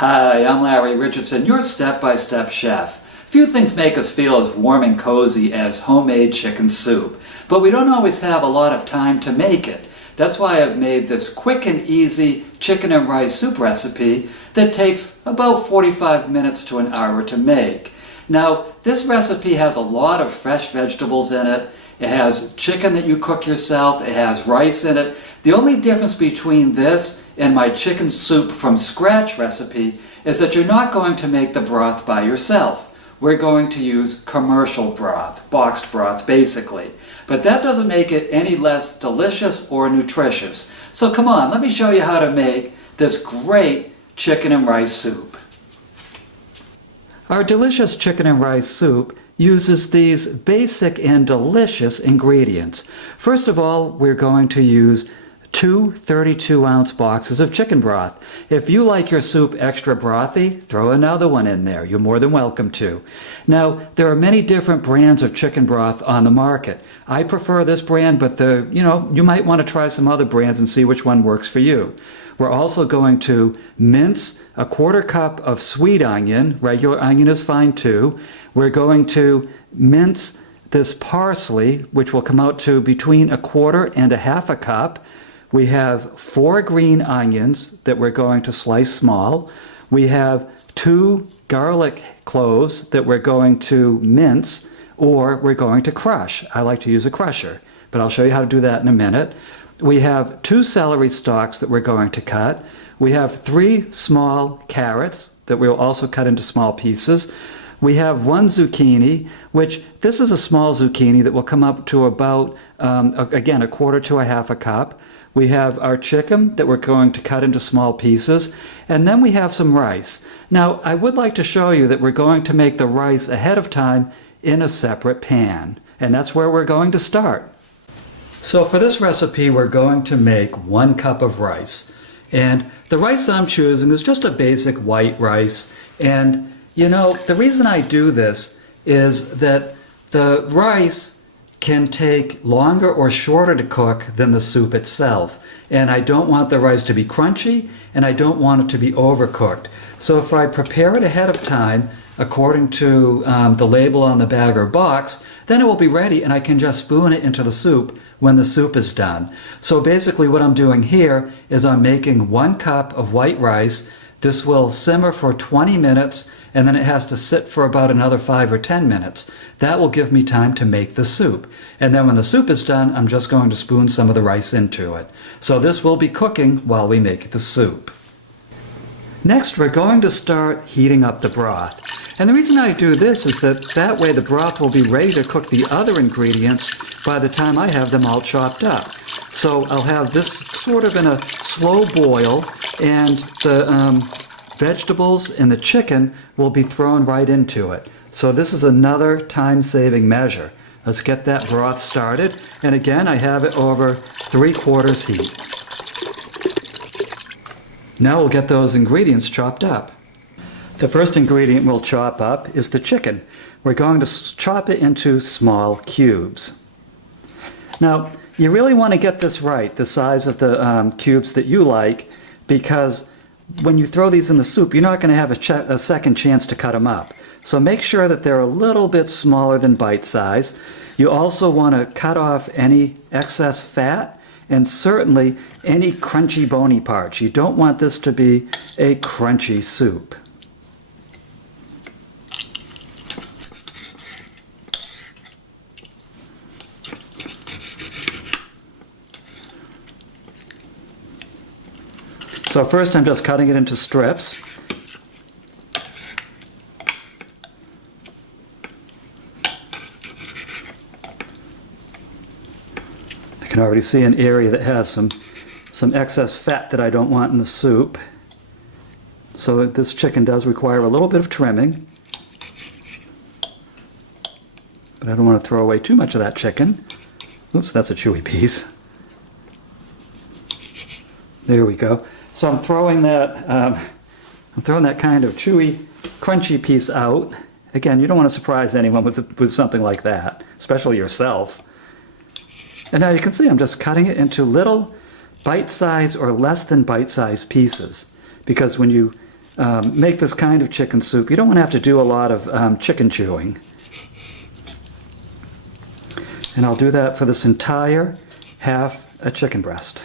Hi, I'm Larry Richardson, your step-by-step chef. Few things make us feel as warm and cozy as homemade chicken soup, but we don't always have a lot of time to make it. That's why I've made this quick and easy chicken and rice soup recipe that takes about 45 minutes to an hour to make. Now, this recipe has a lot of fresh vegetables in it. It has chicken that you cook yourself. It has rice in it. The only difference between this and my chicken soup from scratch recipe is that you're not going to make the broth by yourself. We're going to use commercial broth, boxed broth basically. But that doesn't make it any less delicious or nutritious. So come on, let me show you how to make this great chicken and rice soup. Our delicious chicken and rice soup uses these basic and delicious ingredients. First of all, we're going to use 2 32-ounce boxes of chicken broth. If you like your soup extra brothy, throw another one in there. You're more than welcome to. Now, there are many different brands of chicken broth on the market. I prefer this brand, but you might want to try some other brands and see which one works for you. We're also going to mince a 1/4 cup of sweet onion. Regular onion is fine too. We're going to mince this parsley, which will come out to between 1/4 and 1/2 cup. We have 4 green onions that we're going to slice small. We have 2 garlic cloves that we're going to mince, or we're going to crush. I like to use a crusher, but I'll show you how to do that in a minute. We have 2 celery stalks that we're going to cut. We have 3 small carrots that we'll also cut into small pieces. We have 1 zucchini, which this is a small zucchini that will come up to about, again, 1/4 to 1/2 cup. We have our chicken that we're going to cut into small pieces, and then we have some rice. Now, I would like to show you that we're going to make the rice ahead of time in a separate pan, and that's where we're going to start. So for this recipe, we're going to make 1 cup of rice, and the rice I'm choosing is just a basic white rice. And the reason I do this is that the rice can take longer or shorter to cook than the soup itself. And I don't want the rice to be crunchy, and I don't want it to be overcooked. So if I prepare it ahead of time, according to the label on the bag or box, then it will be ready and I can just spoon it into the soup when the soup is done. So basically what I'm doing here is I'm making 1 cup of white rice. This will simmer for 20 minutes, and then it has to sit for about another 5 or 10 minutes. That will give me time to make the soup. And then when the soup is done, I'm just going to spoon some of the rice into it. So this will be cooking while we make the soup. Next, we're going to start heating up the broth. And the reason I do this is that way the broth will be ready to cook the other ingredients by the time I have them all chopped up. So I'll have this sort of in a slow boil, and the vegetables and the chicken will be thrown right into it. So this is another time-saving measure. Let's get that broth started. And again, I have it over 3/4 heat. Now we'll get those ingredients chopped up. The first ingredient we'll chop up is the chicken. We're going to chop it into small cubes. Now, you really want to get this right, the size of the cubes that you like, because when you throw these in the soup, you're not going to have a second chance to cut them up. So make sure that they're a little bit smaller than bite size. You also want to cut off any excess fat and certainly any crunchy bony parts. You don't want this to be a crunchy soup. So first I'm just cutting it into strips. I can already see an area that has some excess fat that I don't want in the soup. So this chicken does require a little bit of trimming. But I don't want to throw away too much of that chicken. Oops, that's a chewy piece. There we go. So I'm throwing that kind of chewy, crunchy piece out. Again, you don't want to surprise anyone with something like that, especially yourself. And now you can see I'm just cutting it into little bite-sized or less than bite-sized pieces, because when you make this kind of chicken soup, you don't want to have to do a lot of chicken chewing. And I'll do that for this entire half a chicken breast.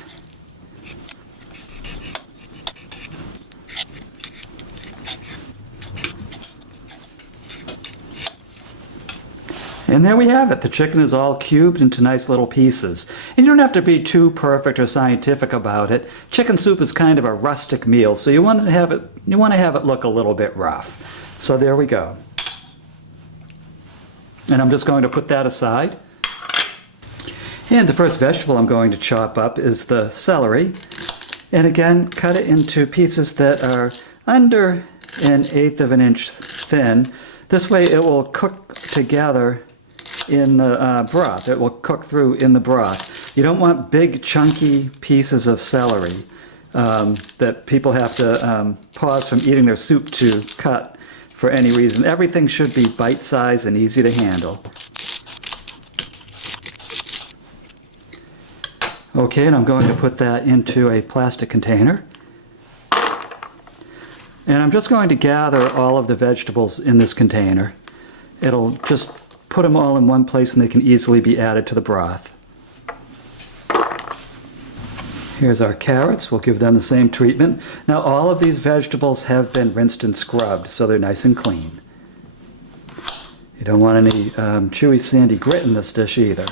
And there we have it. The chicken is all cubed into nice little pieces. And you don't have to be too perfect or scientific about it. Chicken soup is kind of a rustic meal, so you want to have it look a little bit rough. So there we go. And I'm just going to put that aside. And the first vegetable I'm going to chop up is the celery. And again, cut it into pieces that are under 1/8 of an inch thin. This way it will cook together in the broth. It will cook through in the broth. You don't want big chunky pieces of celery that people have to pause from eating their soup to cut for any reason. Everything should be bite-sized and easy to handle. Okay, and I'm going to put that into a plastic container. And I'm just going to gather all of the vegetables in this container. It'll just put them all in one place and they can easily be added to the broth. Here's our carrots. We'll give them the same treatment. Now all of these vegetables have been rinsed and scrubbed, so they're nice and clean. You don't want any chewy, sandy grit in this dish either.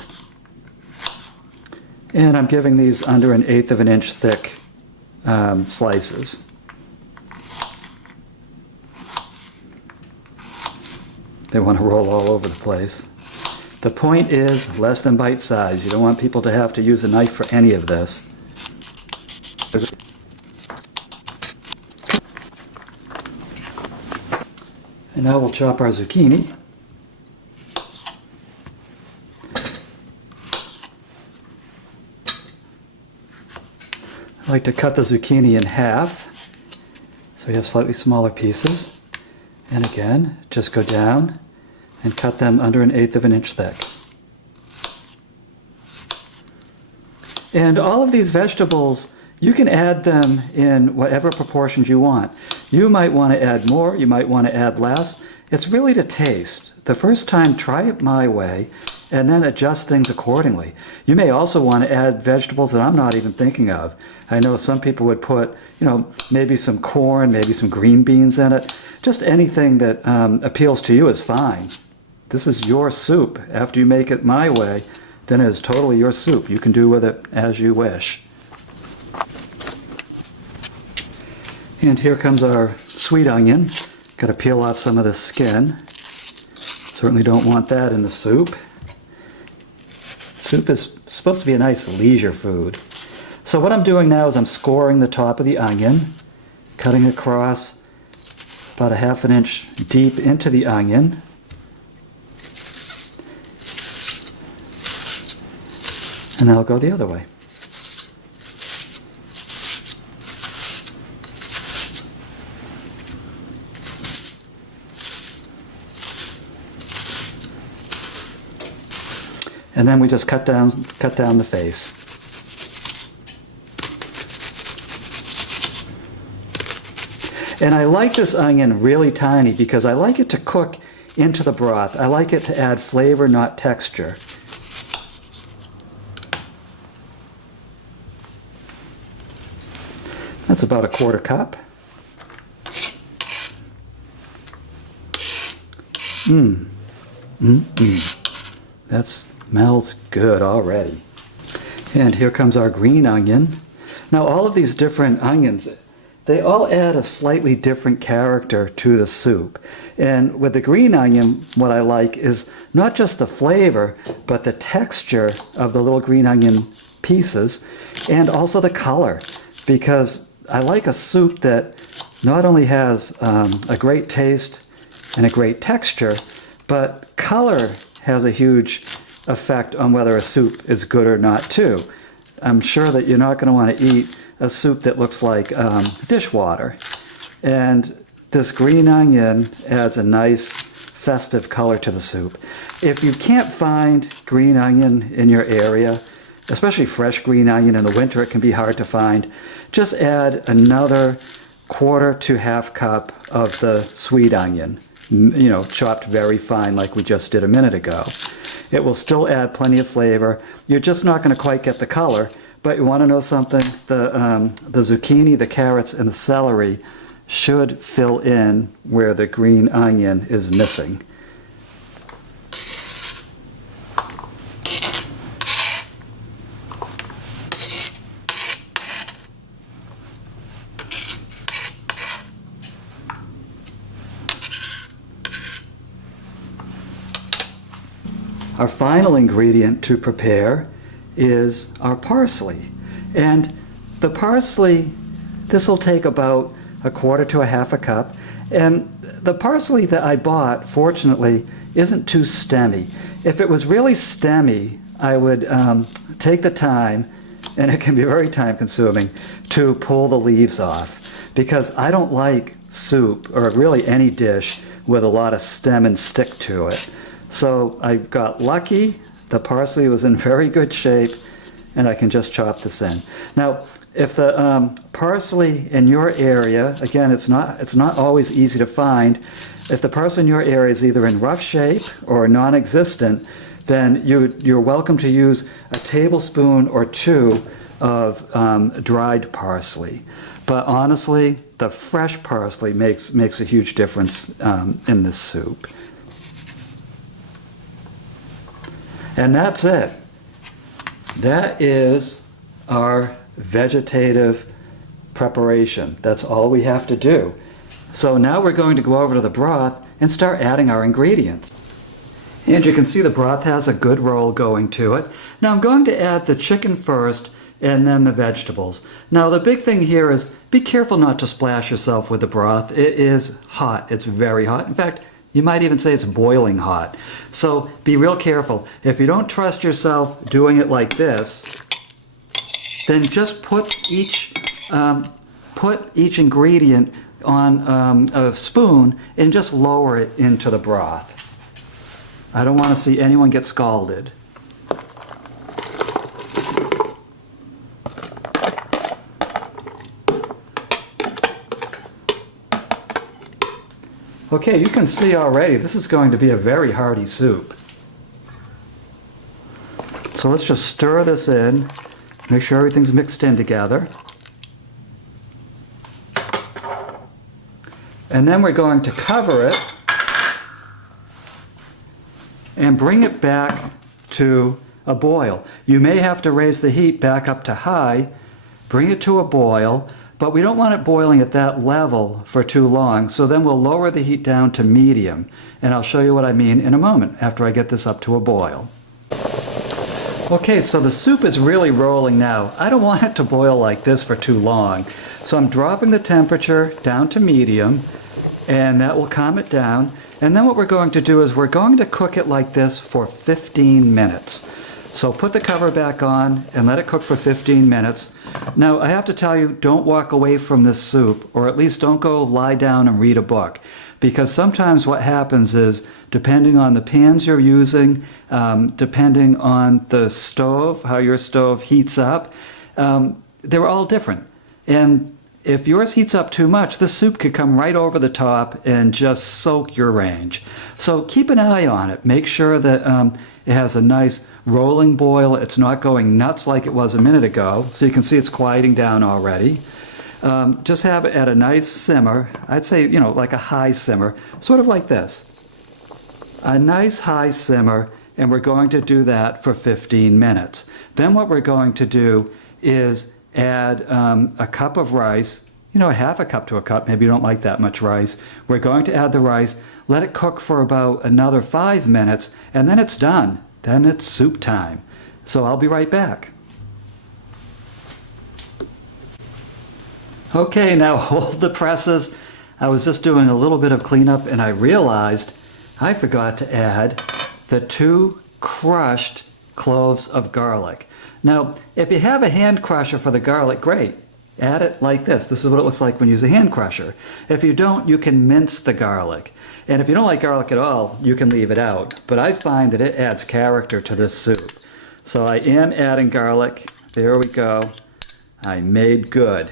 And I'm giving these under 1/8 of an inch thick slices. They want to roll all over the place. The point is less than bite size. You don't want people to have to use a knife for any of this. And now we'll chop our zucchini. I like to cut the zucchini in half so you have slightly smaller pieces. And again, just go down and cut them under 1/8 of an inch thick. And all of these vegetables, you can add them in whatever proportions you want. You might want to add more, you might want to add less. It's really to taste. The first time, try it my way and then adjust things accordingly. You may also want to add vegetables that I'm not even thinking of. I know some people would put, maybe some corn, maybe some green beans in it. Just anything that appeals to you is fine. This is your soup. After you make it my way, then it is totally your soup. You can do with it as you wish. And here comes our sweet onion. Got to peel off some of the skin. Certainly don't want that in the soup. Soup is supposed to be a nice leisure food. So what I'm doing now is I'm scoring the top of the onion, cutting across about 1/2 inch deep into the onion. And then I'll go the other way. And then we just cut down the face. And I like this onion really tiny because I like it to cook into the broth. I like it to add flavor, not texture. That's about 1/4 cup. That smells good already. And here comes our green onion. Now all of these different onions, they all add a slightly different character to the soup. And with the green onion, what I like is not just the flavor, but the texture of the little green onion pieces, and also the color. Because I like a soup that not only has a great taste and a great texture, but color has a huge effect on whether a soup is good or not too. I'm sure that you're not going to want to eat a soup that looks like dishwater. And this green onion adds a nice festive color to the soup. If you can't find green onion in your area, especially fresh green onion in the winter, it can be hard to find, just add another 1/4 to 1/2 cup of the sweet onion, chopped very fine like we just did a minute ago. It will still add plenty of flavor. You're just not going to quite get the color, but you want to know something? The zucchini, the carrots, and the celery should fill in where the green onion is missing. Our final ingredient to prepare is our parsley. And the parsley, this will take about 1/4 to 1/2 cup. And the parsley that I bought, fortunately, isn't too stemmy. If it was really stemmy, I would take the time, and it can be very time consuming, to pull the leaves off. Because I don't like soup, or really any dish, with a lot of stem and stick to it. So I got lucky, the parsley was in very good shape, and I can just chop this in. Now, if the parsley in your area, again, it's not always easy to find, if the parsley in your area is either in rough shape or non-existent, then you're welcome to use a tablespoon or 2 of dried parsley. But honestly, the fresh parsley makes a huge difference in this soup. And that's it. That is our vegetative preparation. That's all we have to do. So now we're going to go over to the broth and start adding our ingredients. And you can see the broth has a good roll going to it. Now I'm going to add the chicken first and then the vegetables. Now the big thing here is be careful not to splash yourself with the broth. It is hot. It's very hot. In fact, you might even say it's boiling hot. So be real careful. If you don't trust yourself doing it like this, then just put each ingredient on a spoon and just lower it into the broth. I don't want to see anyone get scalded. Okay, you can see already this is going to be a very hearty soup. So let's just stir this in, make sure everything's mixed in together. And then we're going to cover it and bring it back to a boil. You may have to raise the heat back up to high, bring it to a boil, but we don't want it boiling at that level for too long, so then we'll lower the heat down to medium, and I'll show you what I mean in a moment after I get this up to a boil. Okay, so the soup is really rolling now. I don't want it to boil like this for too long, so I'm dropping the temperature down to medium, and that will calm it down. And then what we're going to do is we're going to cook it like this for 15 minutes. So put the cover back on and let it cook for 15 minutes. Now I have to tell you, don't walk away from this soup, or at least don't go lie down and read a book. Because sometimes what happens is, depending on the pans you're using, depending on the stove, how your stove heats up, they're all different. And if yours heats up too much, the soup could come right over the top and just soak your range. So keep an eye on it. Make sure that it has a nice rolling boil. It's not going nuts like it was a minute ago. So you can see it's quieting down already. Just have it at a nice simmer. I'd say, like a high simmer, sort of like this. A nice high simmer, and we're going to do that for 15 minutes. Then what we're going to do is add a cup of rice, half a cup to a cup, maybe you don't like that much rice. We're going to add the rice, let it cook for about another 5 minutes, and then it's done. Then it's soup time. So I'll be right back. Okay, now hold the presses. I was just doing a little bit of cleanup and I realized I forgot to add the 2 crushed cloves of garlic. Now, if you have a hand crusher for the garlic, great. Add it like this. This is what it looks like when you use a hand crusher. If you don't, you can mince the garlic. And if you don't like garlic at all, you can leave it out. But I find that it adds character to this soup. So I am adding garlic. There we go. I made good.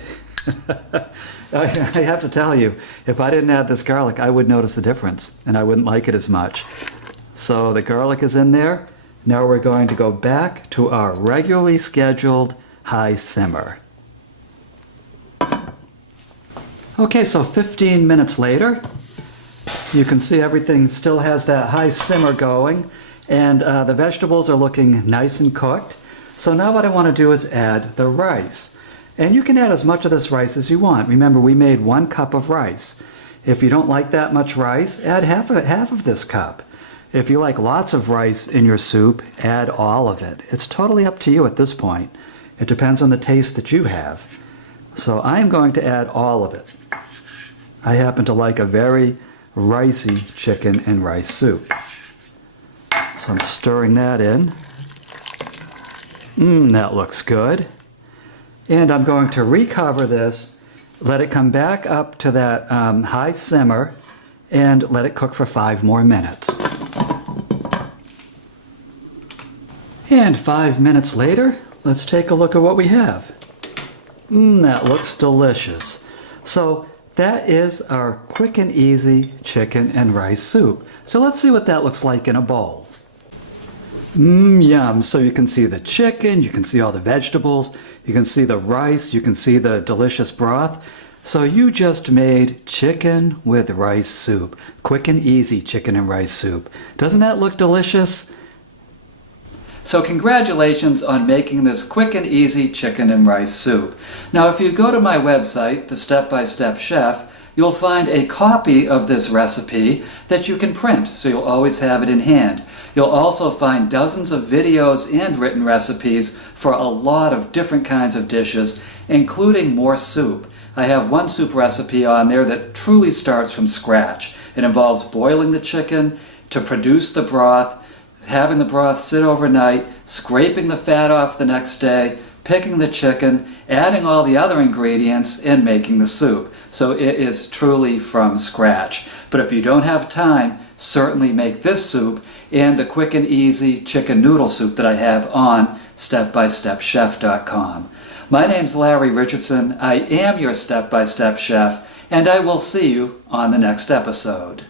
I have to tell you, if I didn't add this garlic, I would notice the difference and I wouldn't like it as much. So the garlic is in there. Now we're going to go back to our regularly scheduled high simmer. Okay, so 15 minutes later, you can see everything still has that high simmer going, and the vegetables are looking nice and cooked. So now what I want to do is add the rice. And you can add as much of this rice as you want. Remember, we made 1 cup of rice. If you don't like that much rice, add half of this cup. If you like lots of rice in your soup, add all of it. It's totally up to you at this point. It depends on the taste that you have. So I'm going to add all of it. I happen to like a very ricey chicken and rice soup. So I'm stirring that in. That looks good. And I'm going to recover this, let it come back up to that high simmer, and let it cook for 5 more minutes. And 5 minutes later, let's take a look at what we have. That looks delicious. So that is our quick and easy chicken and rice soup. So let's see what that looks like in a bowl. Yum. So you can see the chicken, you can see all the vegetables, you can see the rice, you can see the delicious broth. So you just made chicken with rice soup. Quick and easy chicken and rice soup. Doesn't that look delicious? So congratulations on making this quick and easy chicken and rice soup. Now if you go to my website, The Step-by-Step Chef, you'll find a copy of this recipe that you can print, so you'll always have it in hand. You'll also find dozens of videos and written recipes for a lot of different kinds of dishes, including more soup. I have one soup recipe on there that truly starts from scratch. It involves boiling the chicken to produce the broth, having the broth sit overnight, scraping the fat off the next day, picking the chicken, adding all the other ingredients, and making the soup. So it is truly from scratch. But if you don't have time, certainly make this soup and the quick and easy chicken noodle soup that I have on stepbystepchef.com. My name's Larry Richardson. I am your Step-by-Step Chef, and I will see you on the next episode.